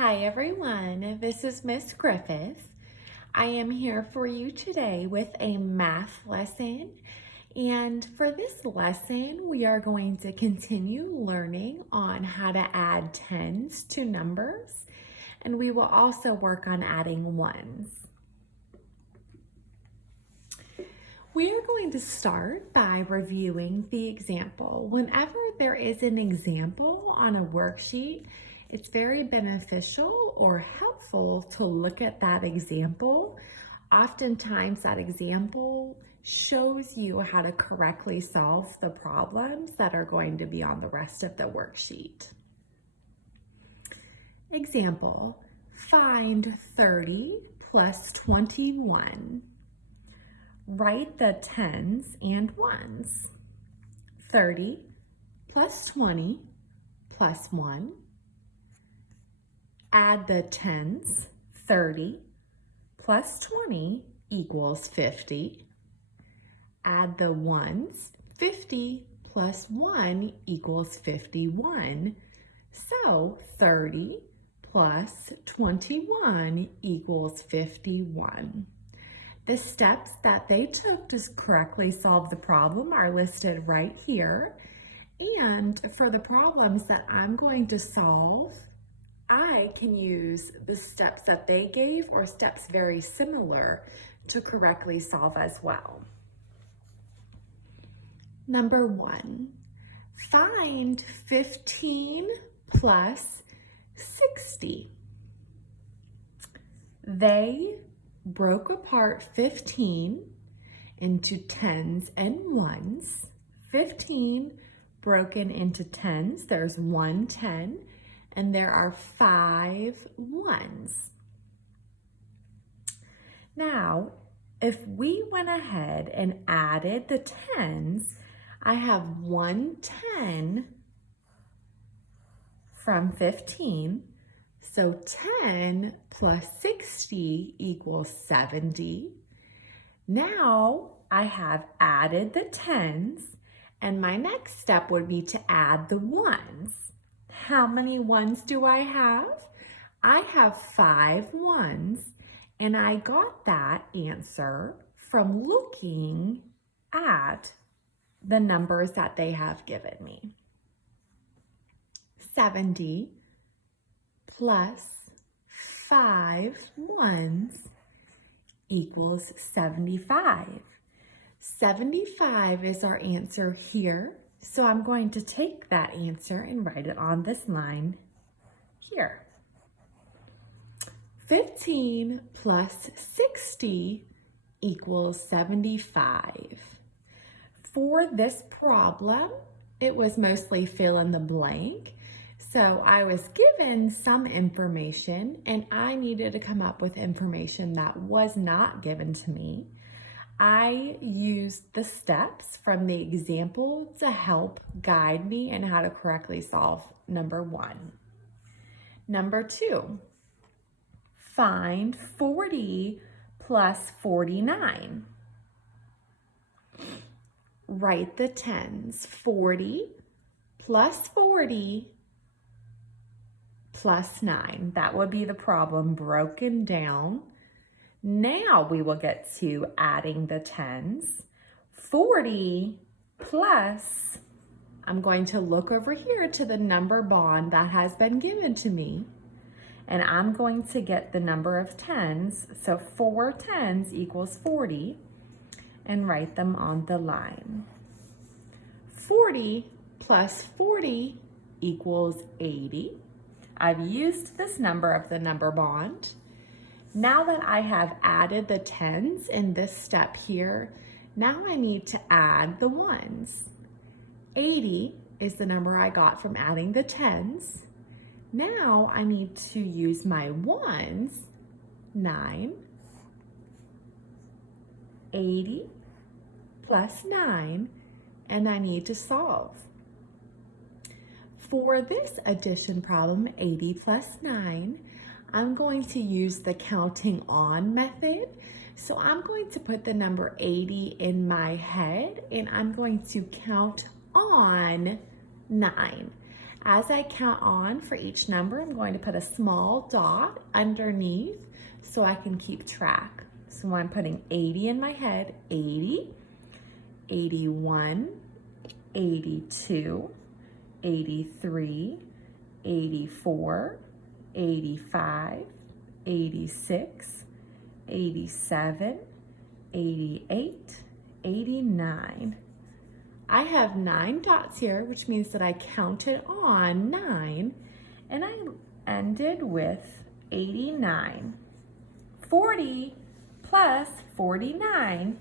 Hi everyone, this is Miss Griffith. I am here for you today with a math lesson. And for this lesson, we are going to continue learning on how to add tens to numbers. And we will also work on adding ones. We are going to start by reviewing the example. Whenever there is an example on a worksheet, it's very beneficial or helpful to look at that example. Oftentimes that example shows you how to correctly solve the problems that are going to be on the rest of the worksheet. Example, find 30 plus 21. Write the tens and ones. 30 plus 20 plus 1. Add the tens. 30 plus 20 equals 50. Add the ones. 50 plus 1 equals 51. So 30 plus 21 equals 51. The steps that they took to correctly solve the problem are listed right here. And for the problems that I'm going to solve, I can use the steps that they gave or steps very similar to correctly solve as well. Number 1, find 15 plus 60. They broke apart 15 into tens and ones. 15 broken into tens, there's 1 10, and there are 5 ones. Now, if we went ahead and added the tens, I have 1 10 from 15. So 10 plus 60 equals 70. Now I have added the tens, and my next step would be to add the ones. How many ones do I have? I have 5 ones, and I got that answer from looking at the numbers that they have given me. 70 plus 5 ones equals 75. 75 is our answer here. So I'm going to take that answer and write it on this line here. 15 plus 60 equals 75. For this problem, it was mostly fill in the blank. So I was given some information and I needed to come up with information that was not given to me. I used the steps from the example to help guide me in how to correctly solve number 1. Number 2, find 40 plus 49. Write the tens. 40 plus 40 plus 9. That would be the problem broken down. Now we will get to adding the tens. 40 plus, I'm going to look over here to the number bond that has been given to me, and I'm going to get the number of tens. So 4 tens equals 40, and write them on the line. 40 plus 40 equals 80. I've used this number of the number bond. Now that I have added the tens in this step here, now I need to add the ones. 80 is the number I got from adding the tens. Now I need to use my ones. 9. 80 plus 9, and I need to solve. For this addition problem, 80 plus 9, I'm going to use the counting on method. So I'm going to put the number 80 in my head, and I'm going to count on 9. As I count on for each number, I'm going to put a small dot underneath so I can keep track. So I'm putting 80 in my head, 80, 81, 82, 83, 84, 85, 86, 87, 88, 89. I have 9 dots here, which means that I counted on 9, and I ended with 89. 40 plus 49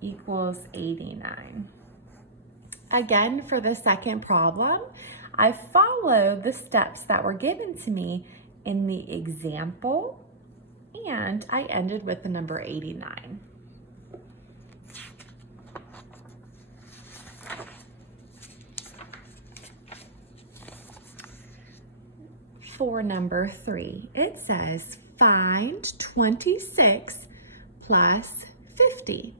equals 89. Again, for the second problem, I followed the steps that were given to me in the example, and I ended with the number 89. For number 3, it says find 26 plus 50.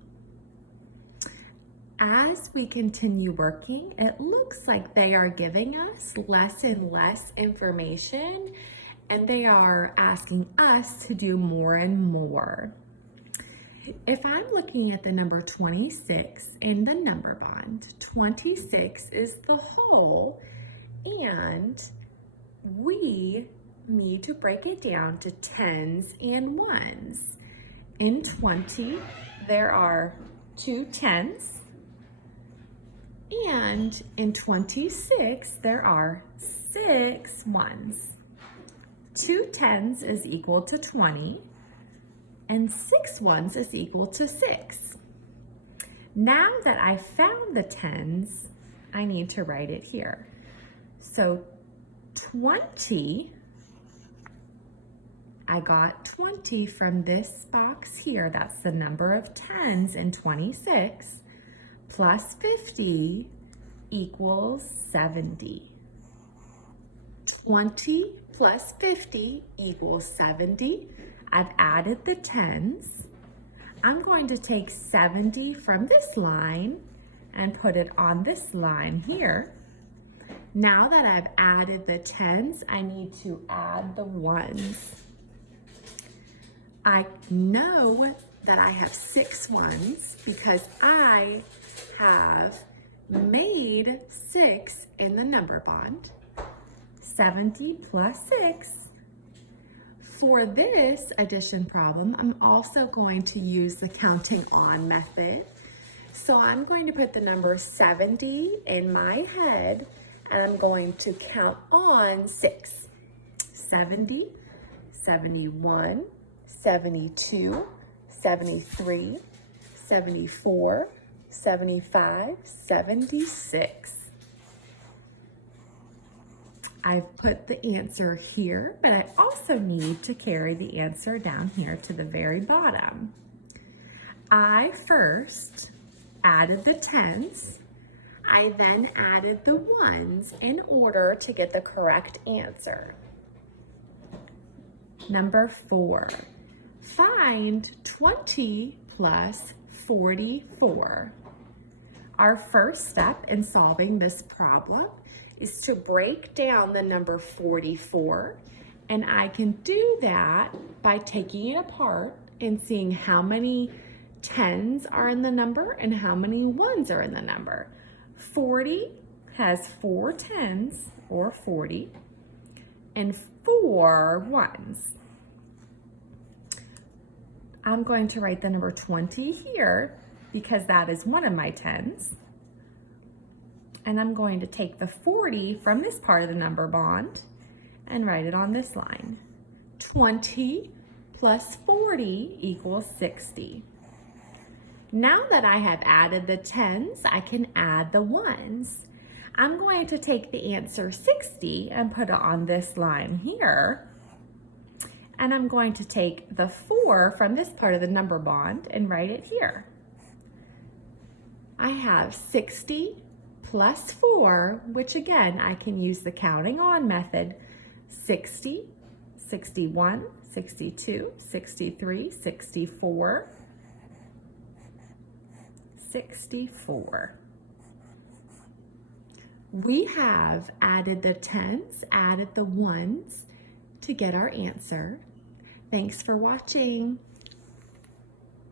As we continue working, it looks like they are giving us less and less information, and they are asking us to do more and more. If I'm looking at the number 26 in the number bond, 26 is the whole, and we need to break it down to tens and ones. In 20, there are 2 tens, and in 26, there are 6 ones. 2 tens is equal to 20, and 6 ones is equal to 6. Now that I found the tens, I need to write it here. So 20, I got 20 from this box here. That's the number of tens in 26, plus 50 equals 70. 20 plus 50 equals 70. I've added the tens. I'm going to take 70 from this line and put it on this line here. Now that I've added the tens, I need to add the ones. I know that I have 6 ones because I have made 6 in the number bond. 70 plus 6. For this addition problem, I'm also going to use the counting on method. So I'm going to put the number 70 in my head, and I'm going to count on 6. 70, 71, 72, 73, 74, 75, 76. I've put the answer here, but I also need to carry the answer down here to the very bottom. I first added the tens. I then added the ones in order to get the correct answer. Number 4, find 20 plus 44. Our first step in solving this problem is to break down the number 44, and I can do that by taking it apart and seeing how many tens are in the number and how many ones are in the number. 40 has 4 tens, or 40, and 4 ones. I'm going to write the number 20 here because that is one of my tens. And I'm going to take the 40 from this part of the number bond and write it on this line. 20 plus 40 equals 60. Now that I have added the tens, I can add the ones. I'm going to take the answer 60 and put it on this line here. And I'm going to take the 4 from this part of the number bond and write it here. I have 60 plus 4, which again, I can use the counting on method. 60, 61, 62, 63, 64, 64. We have added the tens, added the ones to get our answer. Thanks for watching.